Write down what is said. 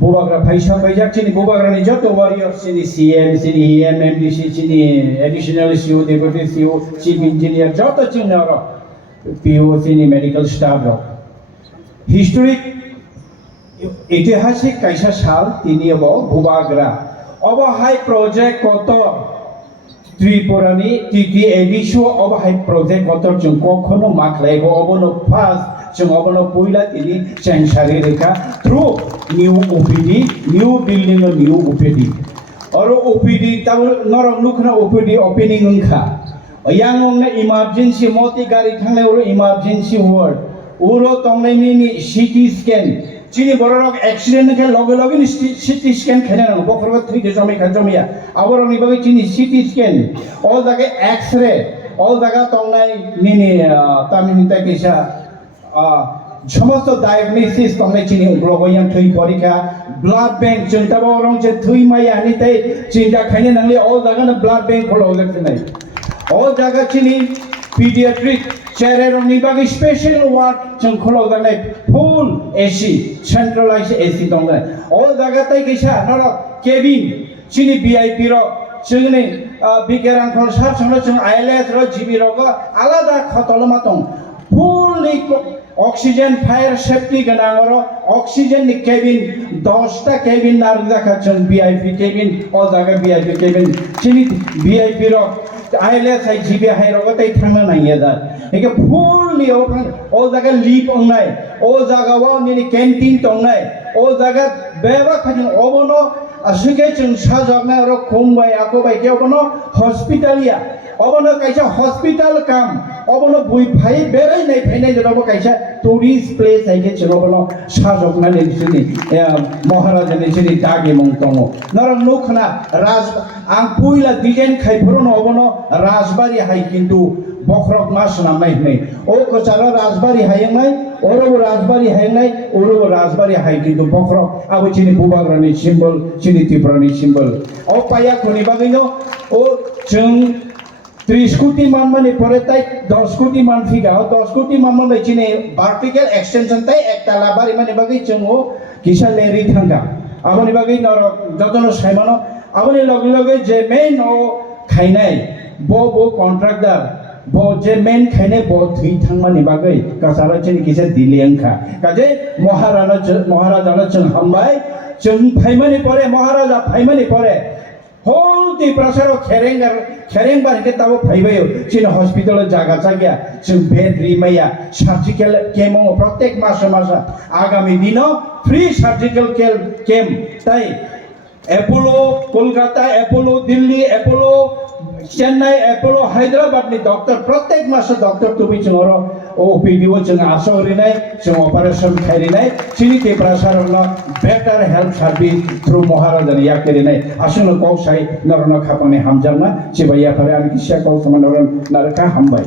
bubagra paisa paisa chini bubagra ni joto warrior chini CM chini EM MDC chini additional CU deputy CU chief engineer joto chini oro PO chini medical staff ro historic ঐতিহাসিক কাইসা সাল তিনি বুবাগ্রা অবহাই project কত ত্রিপুরানি TT এডিশো অবহাই project কত जों কখনো মাখলাইগো অবনো first जों অবনো পয়লা তিনি চেংসারি রেখা through new OPD new building ও নিউ ওপিডি আর ওপিডি তাও নরম লুখনা ওপিডি ওপেনিং ওনখা ইয়াংংনা ইমার্জেন্সি মতি গাড়ি থাংলে ওর ইমার্জেন্সি ওয়ার্ড ওরো তংনাইনি সিটি স্ক্যান চিনি বড় রক অ্যাক্সিডেন্ট কে লগে লগে সিটি স্ক্যান খেলে না বকরবা 3 জমি জমিয়া আবার নিবাগে চিনি সিটি স্ক্যান অল জায়গায় এক্স-রে অল জায়গা তংনাই নিনি তামিনতা কিসা সমস্ত ডায়াগনোসিস তংনাই চিনি গ্লোবায়ান থৈ পরীক্ষা ব্লাড ব্যাংক চিন্তা বরং যে থৈ মাই আনিতাই চিন্তা খাইনে নাংলে অল জায়গা না ব্লাড ব্যাংক হলো লাগছে অল জায়গা চিনি pediatric chair নিবাগে স্পেশাল ওয়ার্ড जों খোলো জানাই ফুল এসি সেন্ট্রালাইজ এসি দং অল জায়গাতেই গেছা নর কেবিন চিনি ভিআইপি র जोंनि বিকেরাং খল সার সঙ্গে जों আইএলএস র জিবি র আলাদা খতলমা দं ফুললি অক্সিজেন ফায়ার সেফটি গনার অক্সিজেন নি কেবিন 10টা কেবিন নার দেখা जों ভিআইপি কেবিন অল জায়গা ভিআইপি কেবিন চিনি ভিআইপি র आइलेस है जीबी है रगतै थांनो नायो दा एके फुलली ओ जागा लिप अंगनाय ओ जागावा निनि कैंटीन तंगनाय ओ जागा बेबा खाजन ओबनो असुके जों साजगना र खुंबाय आकोबाय के ओबनो हॉस्पिटलिया ओबनो काइसा हॉस्पिटल काम ओबनो बुइ फाइ बेराय नै फैनाय जनो काइसा टुरिस्ट प्लेस है के जों ओबनो साजगना नै जोंनि महाराजा नि जोंनि दागे मं दङ नरम नुखना राज आं पुइला डिजाइन खाइफोरनो ओबनो राजबारी हाय किन्तु बखरक मास नामनाय नै ओ कचारा राजबारी हायनाय ओरबो राजबारी हायनाय ओरबो राजबारी हाय किन्तु बखरक आबो चिनि बुबाग्रानि सिम्बल चिनि त्रिपुरानि सिम्बल ओ पाया खनि बागैनो ओ जों 30 कोटी मान माने परे ताई 10 कोटी मान फिगा 10 कोटी मान माने चिनि वर्टिकल एक्सटेंशन ताई एकताला बारी माने बागै जों ओ किसा लेरि थांगा आबोनि बागै नर जतनो साइमानो आबोनि लगे लगे जे मेन ओ खाइनाय बो कन्ट्राक्टर बो जे मेन खाइनाय बो थै थांमानि बागै कासारा चिनि किसा दिलियांखा काजे महाराजा जों हामबाय जों फाइमानि परे महाराजा फाइमानि परे होलति प्रसारो खेरेंबार के ताबो फाइबायो चिन हॉस्पिटल जागा जागिया जों बेड रिमाया सर्जिकल केमो प्रत्येक मास आगामी दिनो फ्री सर्जिकल केम ताई Apollo Kolkata Apollo Delhi Apollo Chennai Apollo Hyderabad नि डॉक्टर प्रत्येक मास डॉक्टर तुबि जोंर ओपीडीओ जों आसरिनाय जों ऑपरेशन खारिनाय चिनि के प्रसारन बेटर हेल्थ सर्विस थ्रू महाराजा या करिनाय आसुनो कौसाय नरन खापाने हामजांना चिबाया फारे आन किसिया कौ समनरन नारका हामबाय।